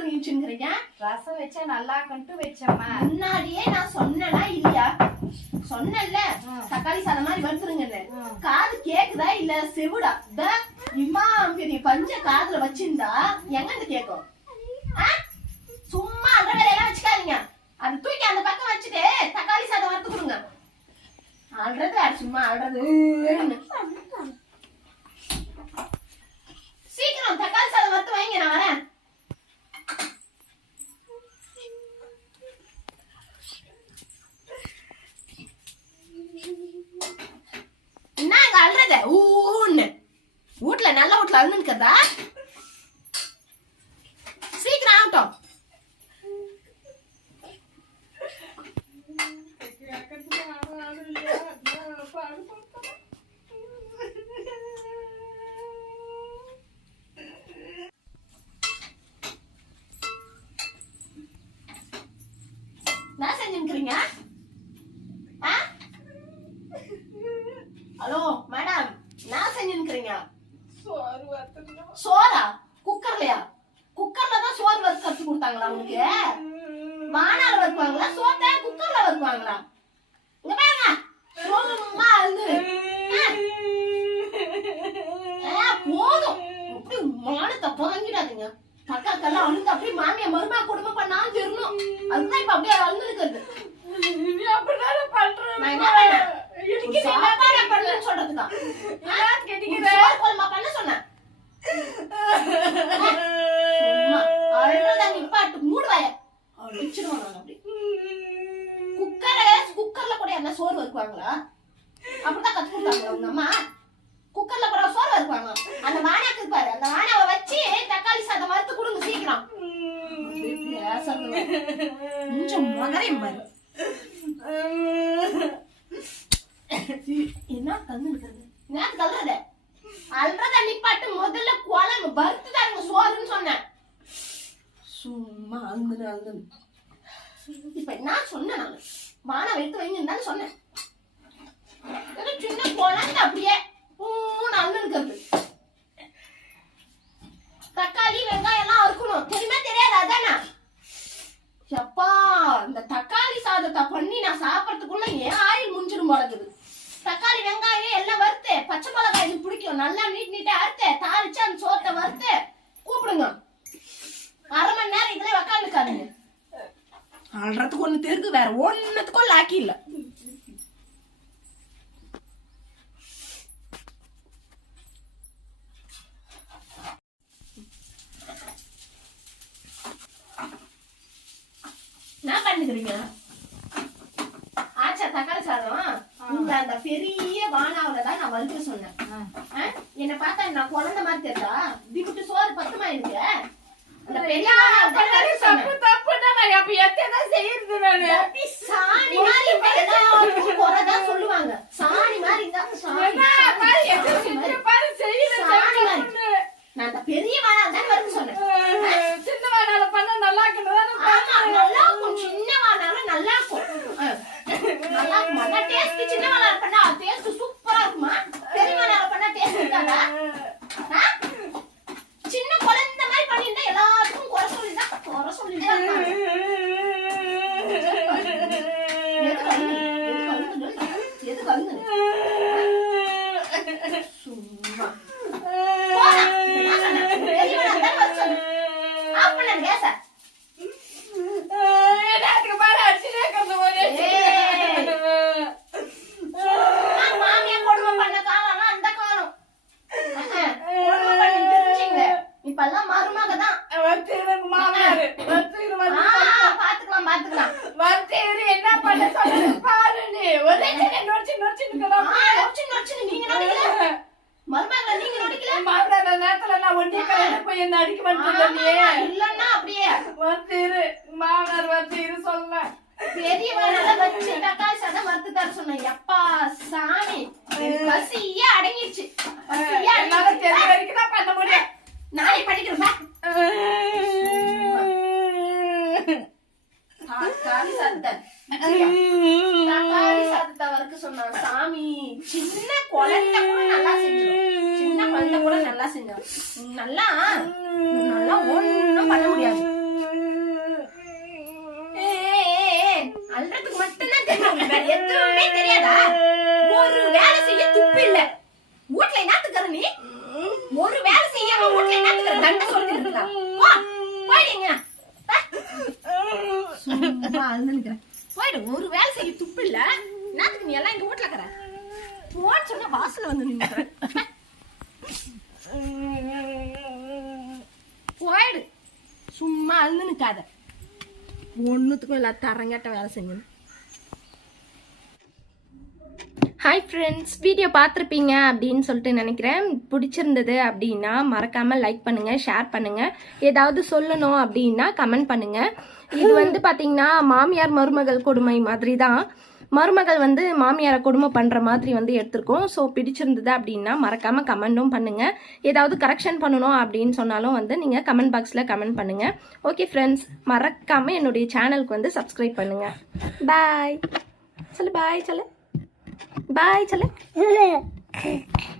இருந்துச்சுங்கிறீங்க ரசம் வச்சா நல்லா இருக்குன்ட்டு வச்சம்மா. முன்னாடியே நான் சொன்னேனா இல்லையா? சொன்னேன்ல. தக்காளி சாதம் மாதிரி வறுத்துருங்கன்னு. காது கேக்குதா இல்ல செவுடா? இம்மா பெரிய பஞ்ச காதுல வச்சிருந்தா எங்க இருந்து கேக்கும்? சும்மா அந்த வேலையெல்லாம் வச்சுக்காதீங்க. அது தூக்கி அந்த பக்கம் வச்சுட்டு தக்காளி சாதம் வறுத்து கொடுங்க. வேற சும்மா ஆல்றது சீக்கிரம் தக்காளி சாதம் வறுத்து வைங்க நான் வரேன் என்ன அங்க அழுறத ஊன்னு. வீட்டுல நல்ல வீட்ல அழுந்துக்கிறதா செஞ்சுக்கிறீங்க சோறு குக்கர்லயா? குக்கர்ல தான் சோறு வறுத்து கொடுத்தாங்களா உங்களுக்கு? வானால வறுப்பாங்களா சோத்த குக்கர்ல வறுப்பாங்களா இங்க பாருங்க சும்மா அழுது ஆ, போதும் அப்படி மானத்தை புறங்கிடாதீங்க கக்காக்கெல்லாம் அழுந்து அப்படியே மாமியா மருமா குடும்பம் பண்ணாலும் தெரியணும் அதுதான் இப்ப அப்படியே அழுந்து இருக்கிறது நீ அப்படிதானே பண்ற நான் என்ன பண்ணேன்? எனக்கு சாப்பாடு பண்ணுன்னு சொல்றதுதான் ஏன் கேட்டீங்க சோறு குழம்பா பண்ண சொன்னேன் சும்மா அழுறத நிப்பாட்டு மூடுவாய அடிச்சிடுவாங்க நாங்க அப்படி குக்கர குக்கர்ல கூட என்ன சோறு வறுக்குவாங்களா அப்படிதான் கத்து கொடுத்தாங்க உங்க அம்மா. குக்கர்ல கூட சோறு வறுக்குவாங்க அந்த வானாக்கு இருப்பாரு. அந்த வானாவை வச்சு தக்காளி சாதம் வறுத்து கொடுங்க சீக்கிரம். கொஞ்சம் மகரையும் பாரு. என்ன இருக்கிறது நேத்து கல்றத அல்றத நிப்பாட்டு முதல்ல குழம்பு வறுத்து தாருங்க சோறுன்னு சொன்னேன். சும்மா அங்குது அங்குது இப்ப என்ன சொன்னேன் நான்? வானம் எடுத்து வைங்கன்னு தானே சொன்னேன். அப்படியே ஊன்னு அண்ணன் தக்காளி வெங்காயம் எல்லாம் அறுக்கணும். தெரியுமா தெரியாது அதானே? எப்பா இந்த தக்காளி சாதத்தை பண்ணி நான் சாப்பிடறதுக்குள்ள ஏன் ஆயில் முடிஞ்சிடும் போலக்குது தக்காளி வெங்காயம் எல்லாம் வறுத்து பச்சை மிளகாய் எனக்கு பிடிக்கும். நல்லா நீட் நீட்டா அறுத்து தாளிச்சு அந்த சோத்தை வறுத்து கூப்பிடுங்க. அரை மணி நேரம் இதுல உக்காந்துக்காதுங்க. அல்றதுக்கு ஒண்ணு தெரியுது வேற ஒண்ணுத்துக்கும் லாக்கி இல்ல. பண்ணுகிறீங்க ஆச்சா தக்காளி சாதம்? இந்த அந்த பெரிய வானாவில தான் நான் வந்து சொன்னேன்? என்னை பார்த்தா நான் குழந்தை மாதிரி தெரியுதா? திட்டு சோறு பத்துமா எனக்கு? அந்த பெரிய வறுக்க. தப்பு தப்புன்னா நான் அப்ப எத்தனை செய்யறது நானு? சாணி மாதிரி சொல்லுவாங்க சாணி மாதிரி இருந்தா சாணி, என்ன பாரு, சாணி, எப்படி சாணி மாதிரி. செஞ்சு பாரு, செய்யல, சாணி மாதிரி. தப்புன்னு. நான் அந்த பெரிய வானாவை தான் வறுக்க சொன்னேன் அஹ், சின்ன வானால பண்ணா நல்லா இருக்குன்னு ஆமா நல்லா இருக்கும் சின்ன வானாலும் நல்லா இருக்கும் ஆ. நல்லா இருக்கும் நல்லா டேஸ்ட் சின்ன வானால பண்ணா டேஸ்ட் சூப்பரா இருக்குமா? தெரியுமா வானால பண்ணா டேஸ்ட் இருக்காதா? சின்ன குழந்தை மாதிரி பண்ணிருந்தா எல்லாத்துக்கும் குறை சொல்லிருந்தா குறை சொல்லிருந்தா சும்மா இருப்பாங்க. எதுக்கு அழுகுது? எதுக்கு அழுகுது? எதுக்கு அழுகுது? சும்மா போடா. நான் சொன்னேன். பெரிய வானால தான் வறுக்க சொன்னேன். ஆஃப் பண்ணு அந்த கேஸை. என்னத்துக்கு பாரு, அடிச்சுட்டே இருக்கிறது ஒரு நான் மாமியா கொடுமை பண்ண காலம்லாம் அந்த காலம் அஹ், கொடுமை பண்ணி தெரிஞ்சுங்க. இப்பெல்லாம் மருமக தான் வர்த்தீரு மாமியாரு வர்த்தீரு ஆ, வந்து பாத்துக்கலாம் பாத்துக்கலாம் வர்த்தீரு என்ன பண்ண சொல்றது பாரு நீ ஒரே சின்ன நொடிச்சு நொடிச்சு ஆ, நிக்கிறோம் நொச்சு நொச்சுன்னு நீங்க நடிக்கல மருமகளை நீங்க நடிக்கல மாமனார் நேரத்துல நான் ஒண்டி கல்யாணம் போய் என்ன அடிக்க மாட்டேன் இல்லன்னா அப்படியே. வர்த்தீரு மாமனார் வர்த்தீரு சொல்ல. பெரிய வானல வச்சு தக்காளி சாதம் வறுத்து தர சொன்னேன். எப்பா சாமி. பசியே அடங்கிடுச்சு பசியே என்னால. தெரிஞ்ச வரைக்கும் தான் பண்ண முடியும். நானே படிக்கிறேன் சாமி சின்ன குழந்தை கூட நல்லா செஞ்சோம் கூட நல்லா செஞ்சோம் நல்லா நல்லா ஒண்ணும் பண்ண முடியாது. அல்றதுக்கு மட்டும்தான் தெரியும் எதுவுமே தெரியாதா? ஒரு வேலை செய்ய துப்பு இல்ல. வீட்டுல என்னத்துக்கிற நீ? ஒரு வேலை செய்யாம வீட்டுல என்னத்துக்கிற தண்டை சொல்லிட்டு இருந்தா போய் நீங்க சும்மா அழுதுனுக்குறேன் போயிடு ஒரு வேலை செய்ய துப்பு இல்ல. என்னத்துக்கு நீ எல்லாம் எங்க வீட்டுல இருக்கிற. போன்னு சொன்னா வாசல்ல வந்து நின்னுக்கிறேன் போயிடு. சும்மா அழுது நிக்காத ஒண்ணுத்துக்கும் எல்லா தரங்கட்ட வேலை செஞ்சு ஹாய் ஃப்ரெண்ட்ஸ் வீடியோ பார்த்துருப்பீங்க அப்படின்னு சொல்லிட்டு நினைக்கிறேன். பிடிச்சிருந்தது அப்படின்னா மறக்காமல் லைக் பண்ணுங்கள் ஷேர் பண்ணுங்கள் ஏதாவது சொல்லணும் அப்படின்னா கமெண்ட் பண்ணுங்கள் இது வந்து பார்த்தீங்கன்னா மாமியார் மருமகள் கொடுமை மாதிரி தான் மருமகள் வந்து மாமியாரை கொடுமை பண்ணுற மாதிரி வந்து எடுத்திருக்கோம். ஸோ பிடிச்சிருந்தது அப்படின்னா மறக்காமல் கமெண்ட்டும் பண்ணுங்கள் ஏதாவது கரெக்ஷன் பண்ணணும் அப்படின்னு சொன்னாலும் வந்து நீங்கள் கமெண்ட் பாக்ஸில் கமெண்ட் பண்ணுங்கள் ஓகே ஃப்ரெண்ட்ஸ் மறக்காமல் என்னுடைய சேனலுக்கு வந்து சப்ஸ்கிரைப் பண்ணுங்கள் பாய் சொல்லு பாய் சொல்லு. பாய் சொல்லு